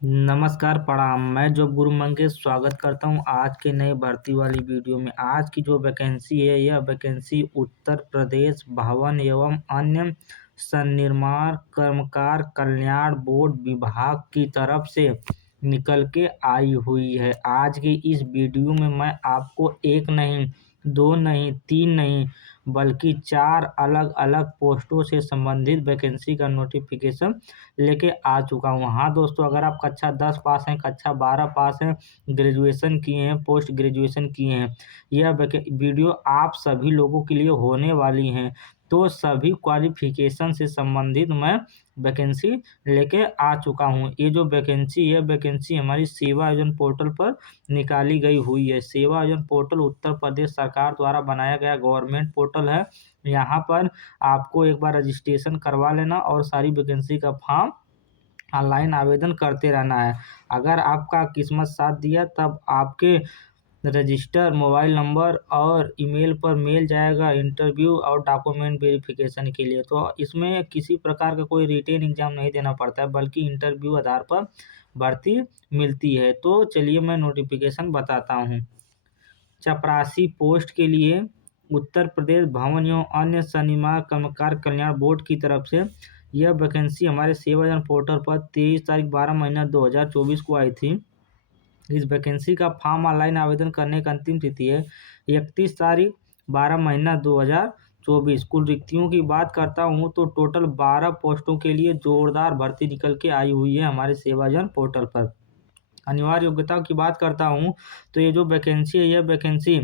नमस्कार, प्रणाम। मैं जॉब गुरु मंगेश स्वागत करता हूँ आज के नए भर्ती वाली वीडियो में। आज की जो वैकेंसी है, यह वैकेंसी उत्तर प्रदेश भवन एवं अन्य सन्निर्माण कर्मकार कल्याण बोर्ड विभाग की तरफ से निकल के आई हुई है। आज की इस वीडियो में मैं आपको एक नहीं, दो नहीं, तीन नहीं, बल्कि 4 अलग-अलग पोस्टों से संबंधित वैकेंसी का नोटिफिकेशन लेके आ चुका हूँ। हाँ दोस्तों, अगर आप कक्षा 10 पास हैं, कक्षा 12 पास हैं, ग्रेजुएशन किए हैं, पोस्ट ग्रेजुएशन किए हैं, यह वीडियो आप सभी लोगों के लिए होने वाली हैं। तो सभी क्वालिफिकेशन से संबंधित मैं वैकेंसी लेके आ चुका हूँ। ये जो वैकेंसी है, वैकेंसी हमारी सेवा आयोजन पोर्टल पर निकाली गई हुई है। सेवा आयोजन पोर्टल उत्तर प्रदेश सरकार द्वारा बनाया गया गवर्नमेंट पोर्टल है। यहाँ पर आपको एक बार रजिस्ट्रेशन करवा लेना और सारी वैकेंसी का फॉर्म ऑनलाइन आवेदन करते रहना है। अगर आपका किस्मत साथ दिया तब आपके रजिस्टर मोबाइल नंबर और ईमेल पर मेल जाएगा इंटरव्यू और डॉक्यूमेंट वेरिफिकेशन के लिए। तो इसमें किसी प्रकार का कोई रिटेन एग्जाम नहीं देना पड़ता है, बल्कि इंटरव्यू आधार पर भर्ती मिलती है। तो चलिए मैं नोटिफिकेशन बताता हूँ। चपरासी पोस्ट के लिए उत्तर प्रदेश भवन एवं अन्य सन्निर्माण कर्मकार कल्याण बोर्ड की तरफ से यह वैकेंसी हमारे सेवाजन पोर्टल पर 23 तारीख 12 महीना 2024 को आई थी। इस वैकेंसी का फॉर्म ऑनलाइन आवेदन करने का अंतिम तिथि है 31 तारीख 12 महीना 2024। कुल रिक्तियों की बात करता हूँ तो टोटल 12 पोस्टों के लिए जोरदार भर्ती निकल के आई हुई है हमारे सेवाजन पोर्टल पर। अनिवार्य योग्यता की बात करता हूँ तो ये जो वैकेंसी है, यह वैकेंसी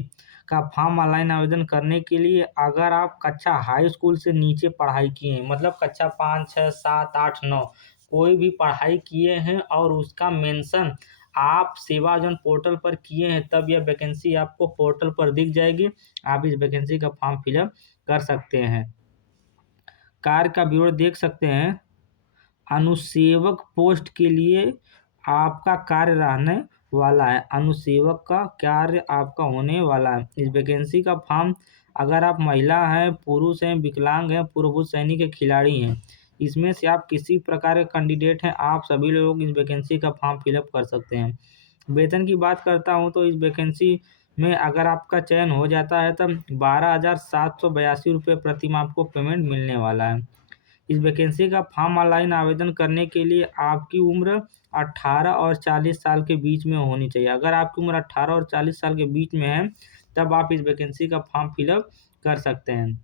का फॉर्म ऑनलाइन आवेदन करने के लिए अगर आप कक्षा हाई स्कूल से नीचे पढ़ाई किए हैं, मतलब कक्षा 5, 6, 7, 8, 9 कोई भी पढ़ाई किए हैं और उसका मेंशन आप सेवाजन पोर्टल पर किए हैं, तब यह वैकेंसी आपको पोर्टल पर दिख जाएगी। आप इस वैकेंसी का फॉर्म फिलअप कर सकते हैं। कार्य का विवरण देख सकते हैं। अनुसेवक पोस्ट के लिए आपका कार्य रहने वाला है। अनुसेवक का कार्य आपका होने वाला है। इस वैकेंसी का फॉर्म अगर आप महिला हैं, पुरुष हैं, विकलांग हैं, पूर्व सैनिक के खिलाड़ी हैं, इसमें से आप किसी प्रकार के कैंडिडेट हैं, आप सभी लोग इस वैकेंसी का फॉर्म फिलअप कर सकते हैं। वेतन की बात करता हूं तो इस वैकेंसी में अगर आपका चयन हो जाता है तब 12,782 रुपये प्रति माह आपको पेमेंट मिलने वाला है। इस वैकेंसी का फॉर्म ऑनलाइन आवेदन करने के लिए आपकी उम्र 18 और 40 साल के बीच में होनी चाहिए। अगर आपकी उम्र 18 और 40 साल के बीच में है तब आप इस वैकेंसी का फॉर्म फिलअप कर सकते हैं।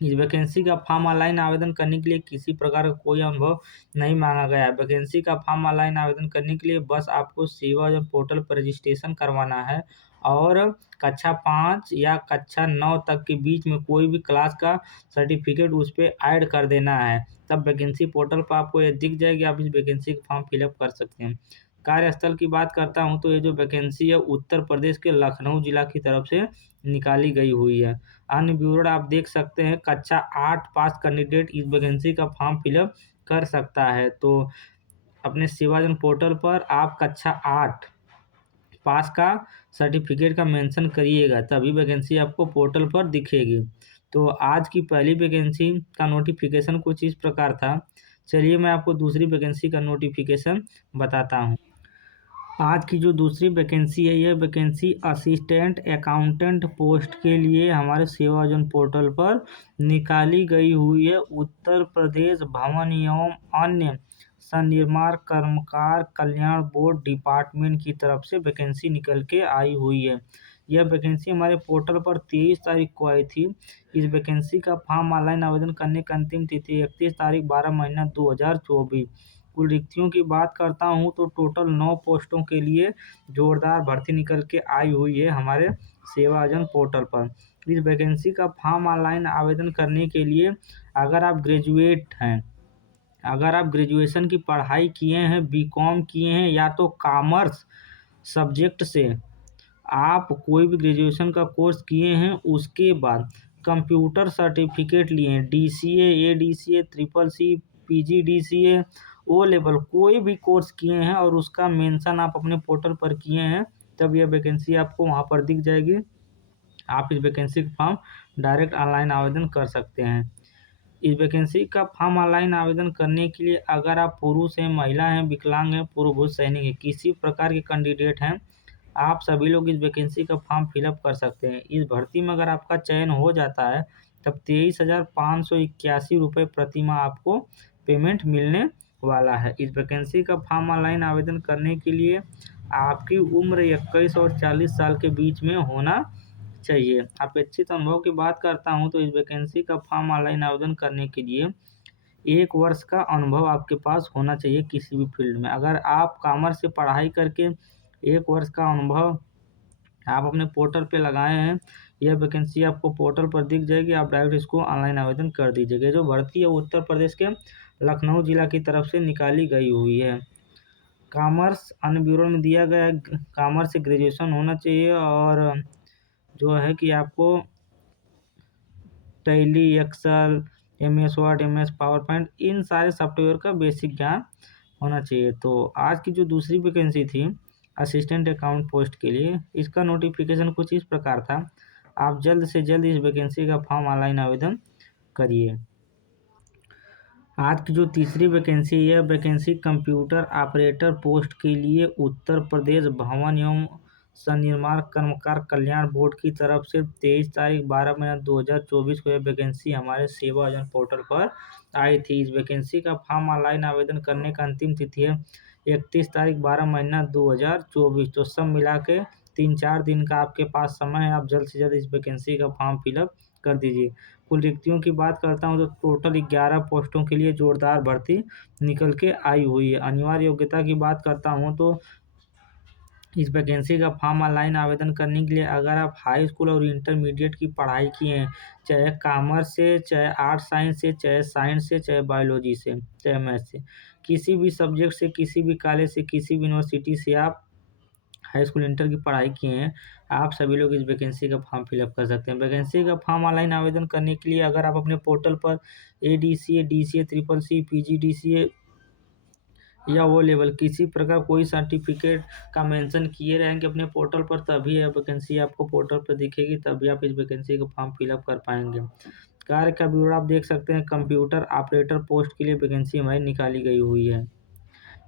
इस वैकेंसी का फॉर्म ऑनलाइन आवेदन करने के लिए किसी प्रकार का कोई अनुभव नहीं मांगा गया है। वैकेंसी का फॉर्म ऑनलाइन आवेदन करने के लिए बस आपको सेवा जो पोर्टल पर रजिस्ट्रेशन करवाना है और कक्षा 5 या कक्षा 9 तक के बीच में कोई भी क्लास का सर्टिफिकेट उस पर ऐड कर देना है। तब वैकेंसी पोर्टल पर आपको ये दिख जाएगी, आप इस वैकेंसी का फॉर्म फिलअप कर सकते हैं। कार्यस्थल की बात करता हूं तो ये जो वैकेंसी है उत्तर प्रदेश के लखनऊ जिला की तरफ से निकाली गई हुई है। अन्य विवरण आप देख सकते हैं। कक्षा 8 पास कैंडिडेट इस वैकेंसी का फॉर्म फिलअप कर सकता है। तो अपने सेवाजन पोर्टल पर आप कक्षा 8 पास का सर्टिफिकेट का मेंशन करिएगा, तभी वैकेंसी आपको पोर्टल पर दिखेगी। तो आज की पहली वैकेंसी का नोटिफिकेशन कुछ इस प्रकार था। चलिए मैं आपको दूसरी वैकेंसी का नोटिफिकेशन बताता हूँ। आज की जो दूसरी वैकेंसी है, यह वैकेंसी असिस्टेंट अकाउंटेंट पोस्ट के लिए हमारे सेवाजन पोर्टल पर निकाली गई हुई है। उत्तर प्रदेश भवन एवं अन्य सन्निर्माण कर्मकार कल्याण बोर्ड डिपार्टमेंट की तरफ से वैकेंसी निकल के आई हुई है। यह वैकेंसी हमारे पोर्टल पर 23 तारीख को आई थी। इस वैकेंसी का फॉर्म ऑनलाइन आवेदन करने का अंतिम तिथि 31 तारीख 12 महीना 2024। कुल रिक्तियों की बात करता हूं तो टोटल 9 पोस्टों के लिए जोरदार भर्ती निकल के आई हुई है हमारे सेवाजन पोर्टल पर। इस वैकेंसी का फॉर्म ऑनलाइन आवेदन करने के लिए अगर आप ग्रेजुएट हैं, अगर आप ग्रेजुएशन की पढ़ाई किए हैं, बीकॉम किए हैं या तो कॉमर्स सब्जेक्ट से आप कोई भी ग्रेजुएशन का कोर्स किए हैं, उसके बाद कंप्यूटर सर्टिफिकेट लिए हैं, DCA, ADCA, triple C, PGDCA, O level कोई भी कोर्स किए हैं और उसका मेंशन आप अपने पोर्टल पर किए हैं, तब यह वैकेंसी आपको वहां पर दिख जाएगी। आप इस वैकेंसी का फॉर्म डायरेक्ट ऑनलाइन आवेदन कर सकते हैं। इस वैकेंसी का फॉर्म ऑनलाइन आवेदन करने के लिए अगर आप पुरुष हैं, महिला हैं, विकलांग हैं, पूर्व भूत सैनिक हैं, किसी प्रकार के कैंडिडेट हैं, आप सभी लोग इस वैकेंसी का फॉर्म फिलअप कर सकते हैं। इस भर्ती में अगर आपका चयन हो जाता है तब 23,581 रुपये प्रति माह आपको पेमेंट मिलने वाला है। इस वैकेंसी का फॉर्म ऑनलाइन आवेदन करने के लिए आपकी उम्र 21 और 40 साल के बीच में होना चाहिए। अपेक्षित अनुभव की बात करता हूं तो इस वैकेंसी का फॉर्म ऑनलाइन आवेदन करने के लिए 1 वर्ष का अनुभव आपके पास होना चाहिए किसी भी फील्ड में। अगर आप कॉमर्स से पढ़ाई करके 1 वर्ष का अनुभव आप अपने पोर्टल पे लगाए हैं, यह वैकेंसी आपको पोर्टल पर दिख जाएगी, आप डायरेक्ट इसको ऑनलाइन आवेदन कर दीजिएगा। जो भर्ती है उत्तर प्रदेश के लखनऊ जिला की तरफ से निकाली गई हुई है। कॉमर्स अन्य ब्यूरो में दिया गया है, कॉमर्स से ग्रेजुएशन होना चाहिए और जो है कि आपको Tally, Excel, MS Word, MS PowerPoint, इन सारे सॉफ्टवेयर का बेसिक ज्ञान होना चाहिए। तो आज की जो दूसरी वैकेंसी थी असिस्टेंट अकाउंट पोस्ट के लिए, इसका नोटिफिकेशन कुछ इस प्रकार था। आप जल्द से जल्द इस वैकेंसी का फॉर्म ऑनलाइन आवेदन करिए। आज की जो तीसरी वैकेंसी है, वैकेंसी कंप्यूटर ऑपरेटर पोस्ट के लिए उत्तर प्रदेश भवन एवं सनिर्माण कर्मकार कल्याण बोर्ड की तरफ से 23 तारीख 12 महीना 2024 को यह वैकेंसी हमारे सेवा योजना पोर्टल पर आई थी। इस वैकेंसी का फॉर्म ऑनलाइन आवेदन करने का अंतिम तिथि है 31 तारीख 12 महीना 2024। तो सब मिला के 3-4 दिन का आपके पास समय है। आप जल्द से जल्द इस वैकेंसी का फॉर्म फिलअप कर दीजिए। कुल रिक्तियों की बात करता हूं तो टोटल 11 पोस्टों के लिए जोरदार भर्ती निकल के आई हुई है। अनिवार्य योग्यता की बात करता हूं तो इस वैकेंसी का फॉर्म ऑनलाइन आवेदन करने के लिए अगर आप हाई स्कूल और इंटरमीडिएट की पढ़ाई किए हैं, चाहे कॉमर्स से, चाहे आर्ट्स साइंस से, चाहे साइंस से, चाहे बायोलॉजी से, चाहे मैथ्स से, किसी भी सब्जेक्ट से, किसी भी कॉलेज से, किसी भी यूनिवर्सिटी से आप हाई स्कूल इंटर की पढ़ाई किए हैं, आप सभी लोग इस वैकेंसी का फॉर्म फिलअप कर सकते हैं। वैकेंसी का फॉर्म ऑनलाइन आवेदन करने के लिए अगर आप अपने पोर्टल पर ADCA, DCA, CCC, PGDCA या वो लेवल किसी प्रकार कोई सर्टिफिकेट का मेंशन किए रहेंगे अपने पोर्टल पर, तभी यह वैकेंसी आपको पोर्टल पर दिखेगी, तभी आप इस वैकेंसी का फॉर्म फिलअप कर पाएंगे। कार्य का ब्यौरा आप देख सकते हैं, कंप्यूटर ऑपरेटर पोस्ट के लिए वैकेंसी हमारी निकाली गई हुई है।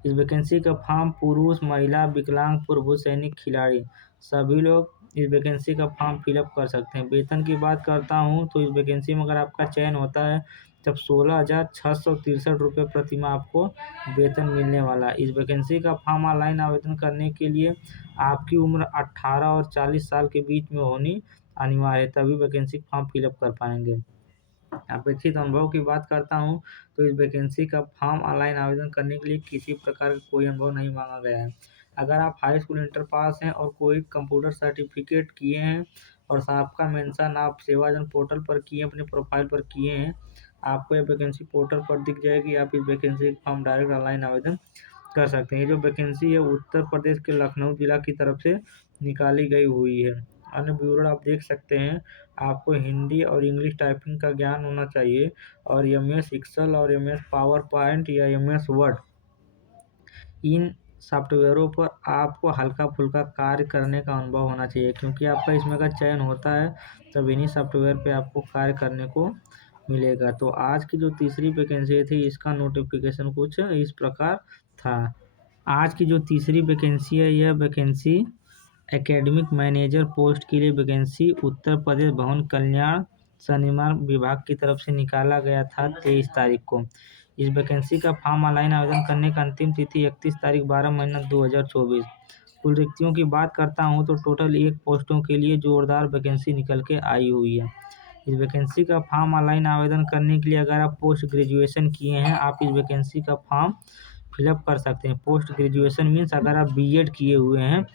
इस वैकेंसी का फॉर्म पुरुष, महिला, विकलांग, पूर्व सैनिक, खिलाड़ी सभी लोग इस वैकेंसी का फॉर्म फिलअप कर सकते हैं। वेतन की बात करता हूं तो इस वैकेंसी में अगर आपका चयन होता है तब 16,663 रुपये प्रति माह आपको वेतन मिलने वाला है। इस वैकेंसी का फॉर्म ऑनलाइन आवेदन करने के लिए आपकी उम्र 18 और 40 साल के बीच में होनी अनिवार्य है, तभी वैकेंसी फॉर्म फिलअप कर पाएंगे। अपेक्षित अनुभव की बात करता हूं तो इस वैकेंसी का फॉर्म ऑनलाइन आवेदन करने के लिए किसी प्रकार का कोई अनुभव नहीं मांगा गया है। अगर आप हाई स्कूल इंटर पास हैं और कोई कंप्यूटर सर्टिफिकेट किए हैं और आपका मेंशन आप सेवाजन पोर्टल पर किए, अपने प्रोफाइल पर किए हैं, आपको यह वैकेंसी पोर्टल पर दिख जाएगी। आप इस वैकेंसी का फॉर्म डायरेक्ट ऑनलाइन आवेदन कर सकते हैं। ये जो वैकेंसी है उत्तर प्रदेश के लखनऊ जिला की तरफ से निकाली गई हुई है। अन्य विवरण आप देख सकते हैं। आपको हिंदी और इंग्लिश टाइपिंग का ज्ञान होना चाहिए और MS एक्सेल और MS पावर पॉइंट या MS वर्ड, इन सॉफ्टवेयरों पर आपको हल्का फुल्का कार्य करने का अनुभव होना चाहिए, क्योंकि आपका इसमें का चयन होता है तब इन्हीं सॉफ्टवेयर पे आपको कार्य करने को मिलेगा। तो आज की जो तीसरी वैकेंसी थी इसका नोटिफिकेशन कुछ इस प्रकार था। आज की जो तीसरी वैकेंसी है यह वैकेंसी एकेडमिक मैनेजर पोस्ट के लिए वैकेंसी उत्तर प्रदेश भवन कल्याण सनिर्माण विभाग की तरफ से निकाला गया था 23 तारीख को। इस वैकेंसी का फॉर्म ऑनलाइन आवेदन करने का अंतिम तिथि 31 तारीख 12 महीना 2024। कुल रिक्तियों की बात करता हूं तो टोटल 1 पोस्टों के लिए जोरदार वैकेंसी निकल के आई हुई है। इस वैकेंसी का फॉर्म ऑनलाइन आवेदन करने के लिए अगर आप पोस्ट ग्रेजुएशन किए हैं, आप इस वैकेंसी का फॉर्म फिलअप कर सकते हैं। पोस्ट ग्रेजुएशन मीन्स अगर आप BEd किए हुए हैं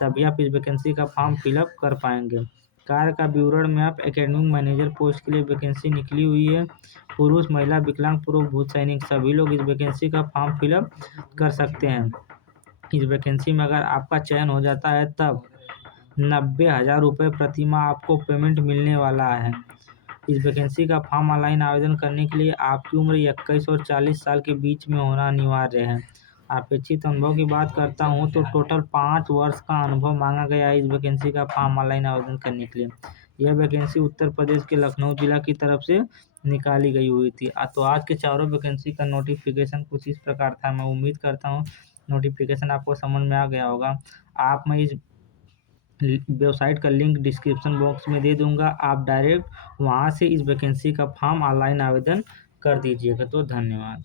तभी आप इस वैकेंसी का फॉर्म फिलअप कर पाएंगे। कार्य का विवरण में आप एकेडमिक मैनेजर पोस्ट के लिए वैकेंसी निकली हुई है। पुरुष, महिला, विकलांग, पूर्व भूत सैनिक सभी लोग इस वैकेंसी का फॉर्म फिलअप कर सकते हैं। इस वैकेंसी में अगर आपका चयन हो जाता है तब 90,000 रुपये प्रति माह आपको पेमेंट मिलने वाला है। इस वैकेंसी का फॉर्म ऑनलाइन आवेदन करने के लिए आपकी उम्र 21 और 40 साल के बीच में होना अनिवार्य है। अपेक्षित अनुभव की बात करता हूं तो टोटल 5 वर्ष का अनुभव मांगा गया है इस वैकेंसी का फॉर्म ऑनलाइन आवेदन करने के लिए। यह वैकेंसी उत्तर प्रदेश के लखनऊ जिला की तरफ से निकाली गई हुई थी। तो आज के चारों वैकेंसी का नोटिफिकेशन कुछ इस प्रकार था। मैं उम्मीद करता हूँ नोटिफिकेशन आपको समझ में आ गया होगा। मैं इस वेबसाइट का लिंक डिस्क्रिप्शन बॉक्स में दे दूंगा, आप डायरेक्ट वहाँ से इस वैकेंसी का फॉर्म ऑनलाइन आवेदन कर दीजिएगा। तो धन्यवाद।